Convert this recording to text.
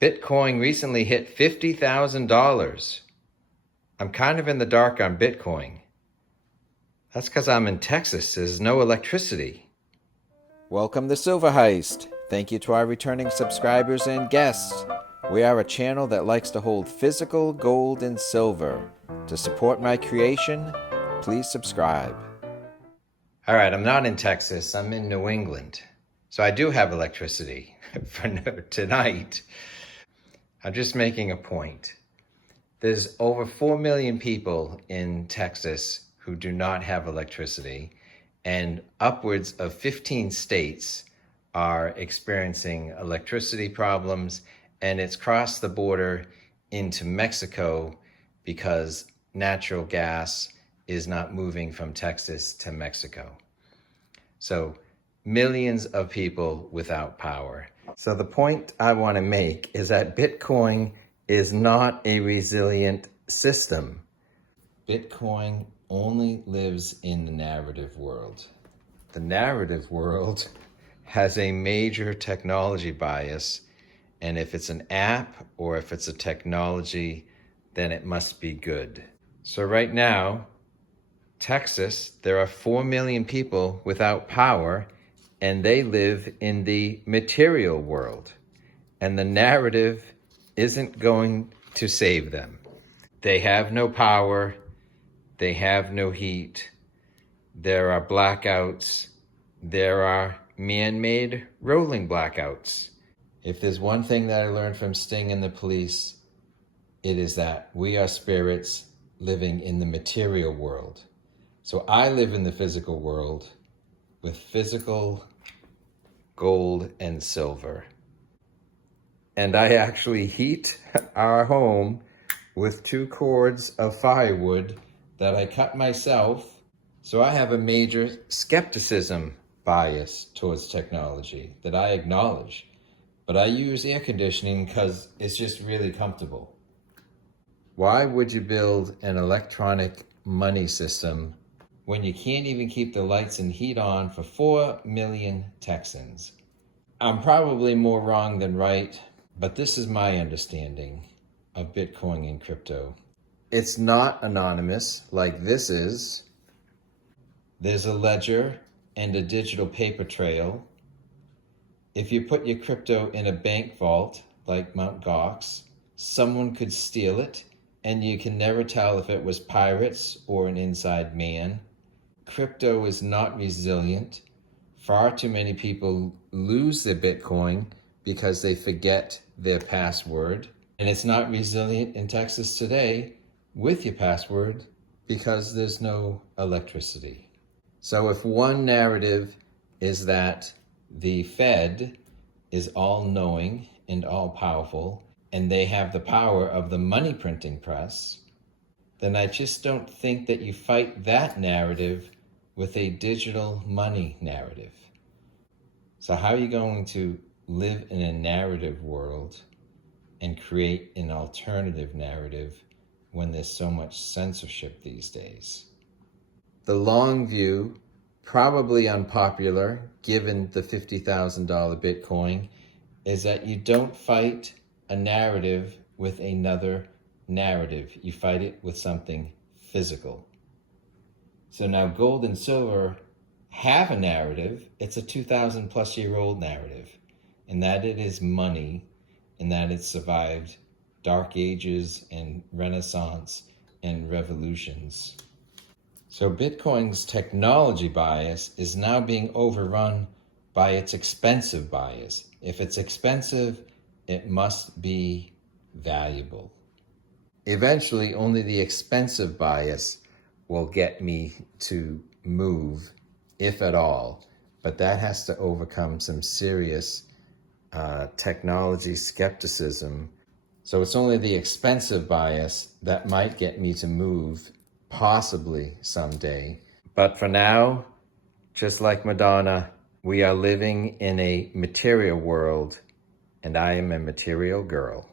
Bitcoin recently hit $50,000. I'm kind of in the dark on Bitcoin. That's because I'm in Texas. There's no electricity. Welcome to Silver Heist. Thank you to our returning subscribers and guests. We are a channel that likes to hold physical gold and silver. To support my creation, please subscribe. All right, I'm not in Texas. I'm in New England. So I do have electricity for tonight. I'm just making a point. There's over 4 million people in Texas who do not have electricity, and upwards of 15 states are experiencing electricity problems, and it's crossed the border into Mexico because natural gas is not moving from Texas to Mexico. So millions of people without power. So the point I want to make is that Bitcoin is not a resilient system. Bitcoin only lives in the narrative world. The narrative world has a major technology bias, and if it's an app or if it's a technology, then it must be good. So right now, Texas, there are 4 million people without power, and they live in the material world. And the narrative isn't going to save them. They have no power. They have no heat. There are blackouts. There are man-made rolling blackouts. If there's one thing that I learned from Sting and the Police, it is that we are spirits living in the material world. So I live in the physical world with physical gold and silver. And I actually heat our home with 2 cords of firewood that I cut myself. So I have a major skepticism bias towards technology that I acknowledge. But I use air conditioning because it's just really comfortable. Why would you build an electronic money system when you can't even keep the lights and heat on for 4 million Texans? I'm probably more wrong than right, but this is my understanding of Bitcoin and crypto. It's not anonymous like this is. There's a ledger and a digital paper trail. If you put your crypto in a bank vault like Mt. Gox, someone could steal it, and you can never tell if it was pirates or an inside man. Crypto is not resilient. Far too many people lose their Bitcoin because they forget their password. And it's not resilient in Texas today with your password because there's no electricity. So if one narrative is that the Fed is all-knowing and all-powerful, and they have the power of the money printing press, then I just don't think that you fight that narrative with a digital money narrative. So how are you going to live in a narrative world and create an alternative narrative when there's so much censorship these days? The long view, probably unpopular given the $50,000 Bitcoin, is that you don't fight a narrative with another narrative. You fight it with something physical. So now gold and silver have a narrative. It's a 2,000 plus year old narrative, and that it is money, and that it survived dark ages and renaissance and revolutions. So Bitcoin's technology bias is now being overrun by its expensive bias. If it's expensive, it must be valuable. Eventually, only the expensive bias will get me to move, if at all. But that has to overcome some serious technology skepticism. So it's only the expensive bias that might get me to move, possibly someday. But for now, just like Madonna, we are living in a material world, and I am a material girl.